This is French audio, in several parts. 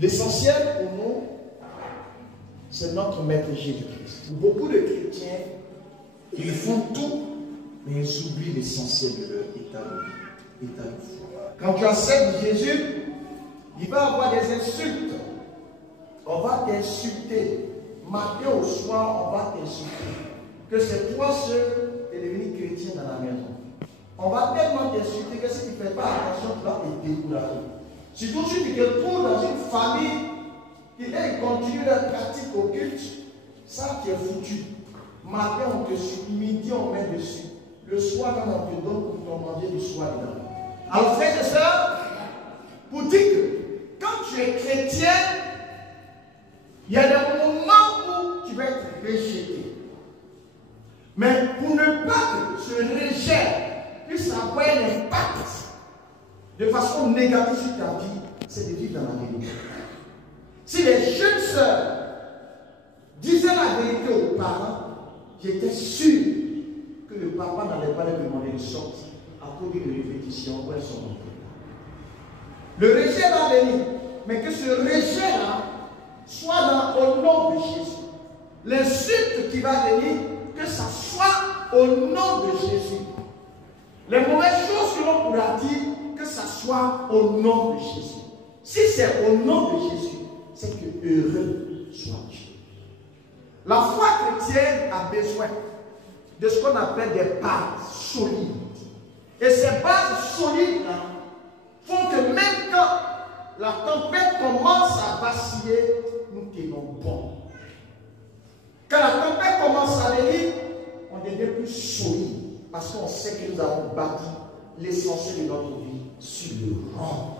L'essentiel pour nous, c'est notre Maître Jésus-Christ. Beaucoup de chrétiens, ils font tout, mais ils oublient l'essentiel de leur état de foi. Quand tu acceptes Jésus, il va y avoir des insultes. On va t'insulter. Matin au soir, on va t'insulter. Que c'est toi seul qui es devenu chrétien dans la maison. On va tellement t'insulter que si tu ne fais pas attention, tu vas te décourager. Surtout si tu te trouves dans une famille qui continue leur pratique occulte, ça tu es foutu. Matin on te suit, midi on met dessus. Le soir quand on te donne pour ton manger du soir dedans. Alors frères et sœurs, pour dire que quand tu es chrétien, il y a des moments où tu vas être rejeté. Mais pour ne pas que ce rejet puisse avoir un impact de façon négative sur ta vie, c'est de vivre dans la vérité. Si les jeunes sœurs disaient la vérité aux parents, j'étais sûr que le papa n'allait pas leur demander de sortir à cause d'une répétition où elles sont montées. Le rejet va venir, mais que ce rejet-là soit au nom de Jésus. L'insulte qui va venir, que ça soit au nom de Jésus. Les mauvaises choses que l'on pourra dire, que ça soit au nom de Jésus. Si c'est au nom de Jésus, c'est que heureux soit Dieu. La foi chrétienne a besoin de ce qu'on appelle des bases solides. Et ces bases solides-là font que même quand la tempête commence à vaciller, nous tenons bon. Quand la tempête commence à venir, on devient plus solide parce qu'on sait que nous avons bâti l'essentiel de notre vie sur le roc.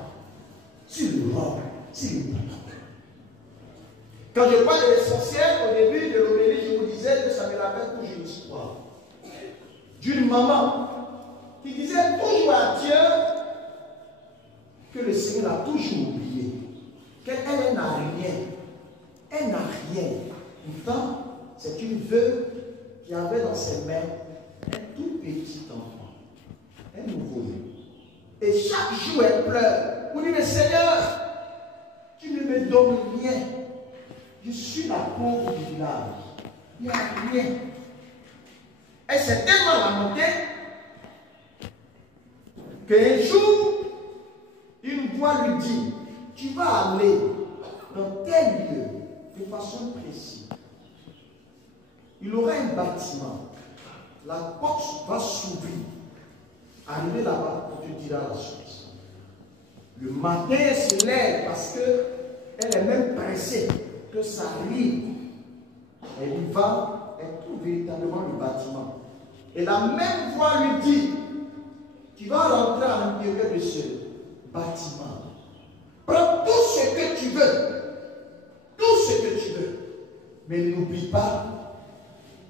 Sur le roc, sur le roc. Quand je parle de l'essentiel, au début de l'homélie, je vous disais que ça me rappelle toujours une histoire d'une maman qui disait toujours à Dieu que le Seigneur l'a toujours oublié, qu'elle n'a rien. Elle n'a rien. Pourtant, c'est une veuve qui avait dans ses mains un tout petit enfant, un nouveau-né. Et chaque jour, elle pleure. Vous dites, mais Seigneur, tu ne me donnes rien. Je suis la pauvre du village. Il n'y a rien. Elle s'est tellement lamentée qu'un jour, une voix lui dit, tu vas aller dans tel lieu de façon précise. Il aura un bâtiment. La porte va s'ouvrir. Arriver là-bas, on te dira la chose. Le matin, elle se lève parce qu'elle est même pressée que ça arrive. Elle y va, elle trouve véritablement le bâtiment. Et la même voix lui dit, tu vas rentrer à l'intérieur de ce bâtiment. Prends tout ce que tu veux. Tout ce que tu veux. Mais n'oublie pas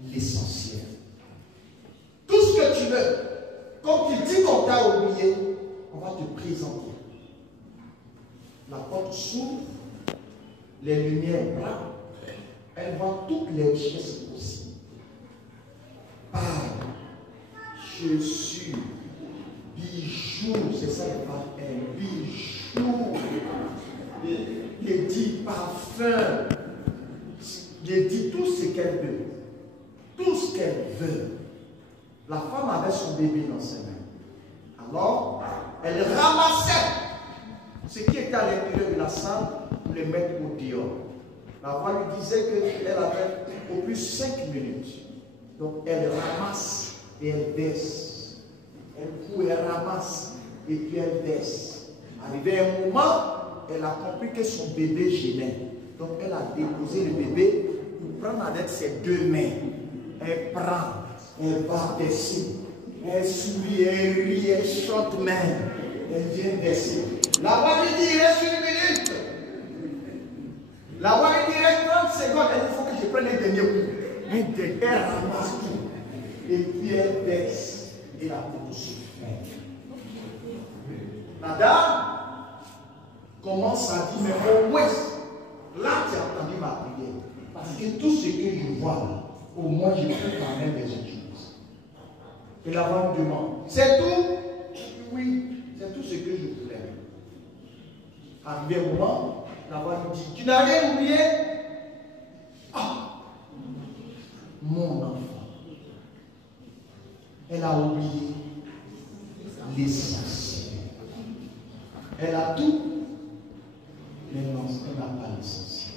l'essentiel. Tout ce que tu veux. Comme tu dis qu'on t'a oublié, on va te présenter. La porte s'ouvre, les lumières brillent, elle voit toutes les richesses possibles. Chaussures, bijoux, c'est ça le parfum, bijoux, il dit parfum, il dit tout ce qu'elle veut. Tout ce qu'elle veut. La femme avait son bébé dans ses mains. Alors, elle ramassait ce qui était à l'intérieur de la salle pour le mettre au dehors. La voix lui disait qu'elle avait au plus 5 minutes. Donc, elle ramasse et elle baisse. Elle court, elle ramasse et puis elle baisse. Arrivé un moment, elle a compris que son bébé gênait. Donc, elle a déposé le bébé pour prendre avec ses deux mains. Elle prend, elle va baisser. Elle sourit, elle rit, elle chante même. Elle vient baisser. La voix lui dit, il reste 1 minute. La voix lui dit, il reste 30 secondes. Elle dit, il faut que je prenne un dernier coup. Elle ramasse tout. Et puis elle baisse. Et la porte se ferme. La dame commence à dire, mais au ouest, là tu as entendu ma prière. Parce que tout ce que je vois là, au moins je peux quand même les autres choses. Et la voix me demande, c'est tout? Oui, c'est tout ce que je voulais. Arrivé au moment, la voix lui dit, tu n'as rien oublié? Ah, mon enfant. Elle a oublié l'essentiel. Elle a tout, mais non, elle n'a pas l'essentiel.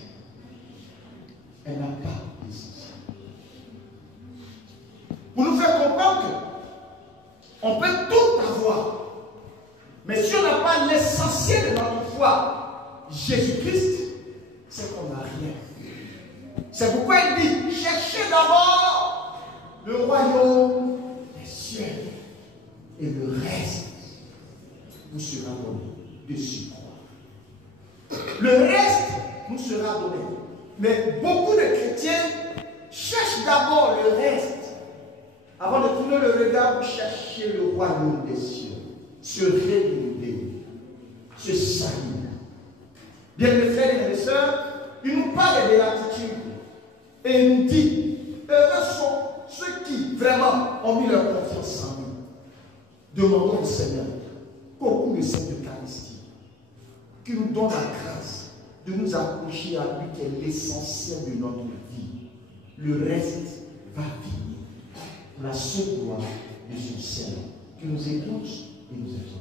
Elle n'a pas l'essentiel. Pour nous faire comprendre qu'on peut tout avoir, mais si on n'a pas l'essentiel de notre foi, Jésus-Christ, c'est qu'on n'a rien. C'est pourquoi il dit, cherchez d'abord le royaume des cieux. Et le reste nous sera donné de surcroît. Le reste nous sera donné. Mais beaucoup de chrétiens cherchent d'abord le reste. Avant de tourner le regard, vous cherchez le royaume des cieux. Se révéler, se salir. Bien mes frères et mes sœurs, il nous parle de l'attitude. Et il nous dit, heureux sont ceux qui vraiment ont mis leur confiance en nous. Demandons au Seigneur qu'au cours de cette Eucharistie, qu'il nous donne la grâce de nous accrocher à lui qui est l'essentiel de notre vie. Le reste va venir. La seule gloire de son Seigneur qui nous écoute et nous exauce.